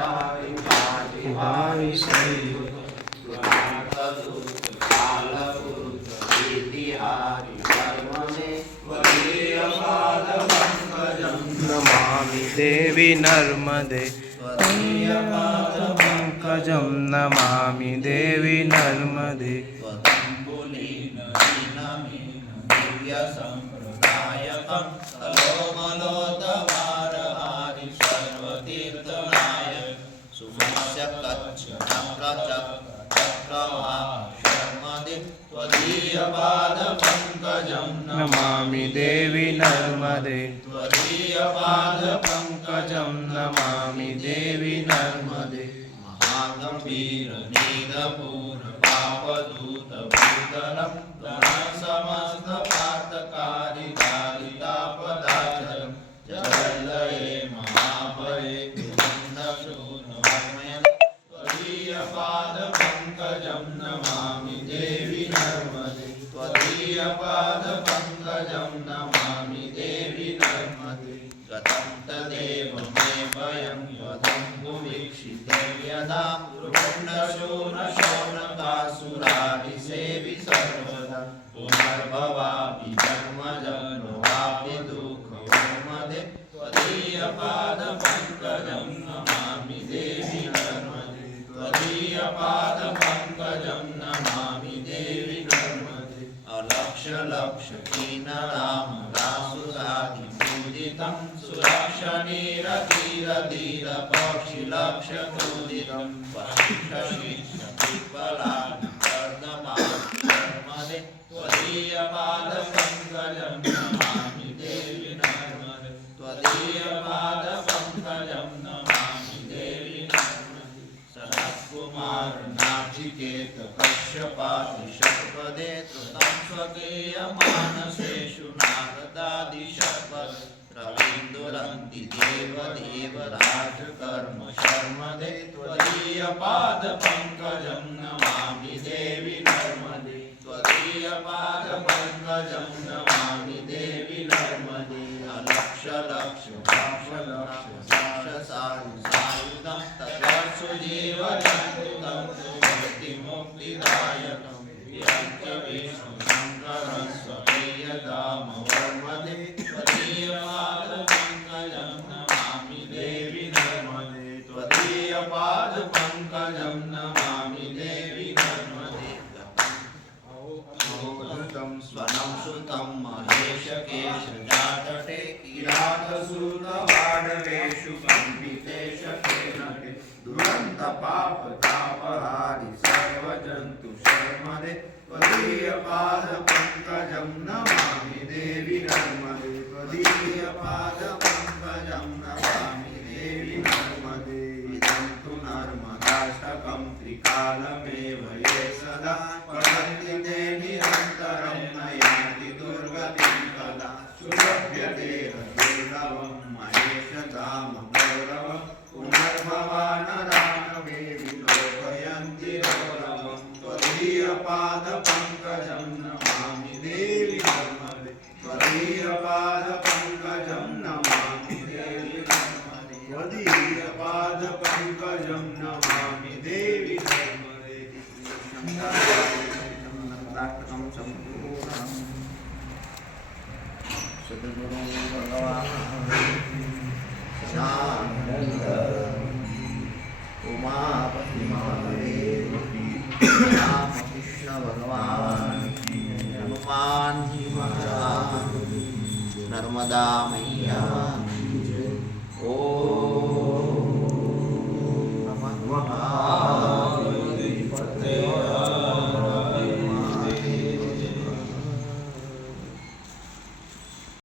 पाहि पाहि पाहि श्री नमामि देवी नर्मदे त्वदीयपादपङ्कजं नमामि देवी नर्मदे दिव्यसम्प्रदायकं तलोमलोदवारहारि सर्वतीर्थनायक सुमस्य कच्छप्रचक्रवाशर्मदे त्वदीयपादपङ्कजं नमामि देवी नर्मदे त्वदीयपादपङ्कजं नमामि देवी नर्मदे महागम्भीरनीलपूर्णपापदूतभूतलं समस्तपातकारिदारितापदाचलं जगल्लये महाभये विघ्नशून्यमन्मयं त्वदीयपादपङ्कजं नमामि देवी नर्मदे त्वदीयपादपङ्कजं नमामि देवी नर्मदे गतं तदेव मे वयं यदं भुवीक्षिते यदा शूनकासुरादिसेवि सर्वदा पुनर्भवापि जन्मजन्मवापि दुःखमोमदे त्वदीयपादपङ्कजं नमामि देवी नर्मदे त्वदीयपादपङ्कजं नमामि देवी नर्मदे अलक्ष्यलक्ष्यकीनरामदासुरादिपूजितं सुरक्षणीरधीरधीरपक्षिलक्ष्यपूजितं पशिषशिष्यपिप्पलानर्दमानर्मदे त्वदीयपादपङ्कजं नमामि देवी नर्मदे त्वदीयपादपङ्कजं नमामि देवी नर्मदे सनत्कुमारनाचिकेतकश्यपादिषट्पदे कृतं स्वकीयमानसेषु नारदादिषट्पद रवीन्दुरन्ति देवदेवराजकर्म शर्मदे त्वदीयपादपङ्कजं नमामि देवी नर्मदे त्वदीयपादपङ्कजं नमामि देवी नर्मदे अलक्ष्यलक्ष्यपाशलक्ष्यसायुधं तत्सुजीवजन्तुतं सुमुक्तिदायकं विष्णुशङ्करं स्वकीयधामवर्मदे त्वदीयपादपङ्कजं नमामि देवी नर्मदे त्वदीयपादपङ्कजं नमामि देवी नर्मदे अवधूतं स्वनं सुतं महेशकेशजातटे किरातसूतवाडवेषु कम्पितेशकेनके दुरन्तपापतापहारि सर्वजन्तुशर्मदे त्वदीयपादपङ्कजं नमामि देवी नर्मदे त्वदीयपादपङ्कजं नमामि देवी नर्मदे इदं तु नर्मदाष्टकं त्रिकालमेव ये सदा पठन्ति ते निरन्तरं नयान्ति दुर्गतिं कदा सुलभ्यते दुर्लभं महेशधाम गौरवं पुनर्भवानरानवे विलोकयन्ति गौरवं त्वदीयपादपङ्कजं नमामि देवी नर्मदे त्वदीयपादपङ्कजं नमामि देवी नर्मदे त्वदीयपादपङ्कजं नमामि देवी नर्मदे नन्दाष्टकं सम्पूर्णम् सद्गुरु भगवान् सदानन्द उमापति महादेव रामकृष्ण भगवान हनुमान जी महाराज नर्मदा मैया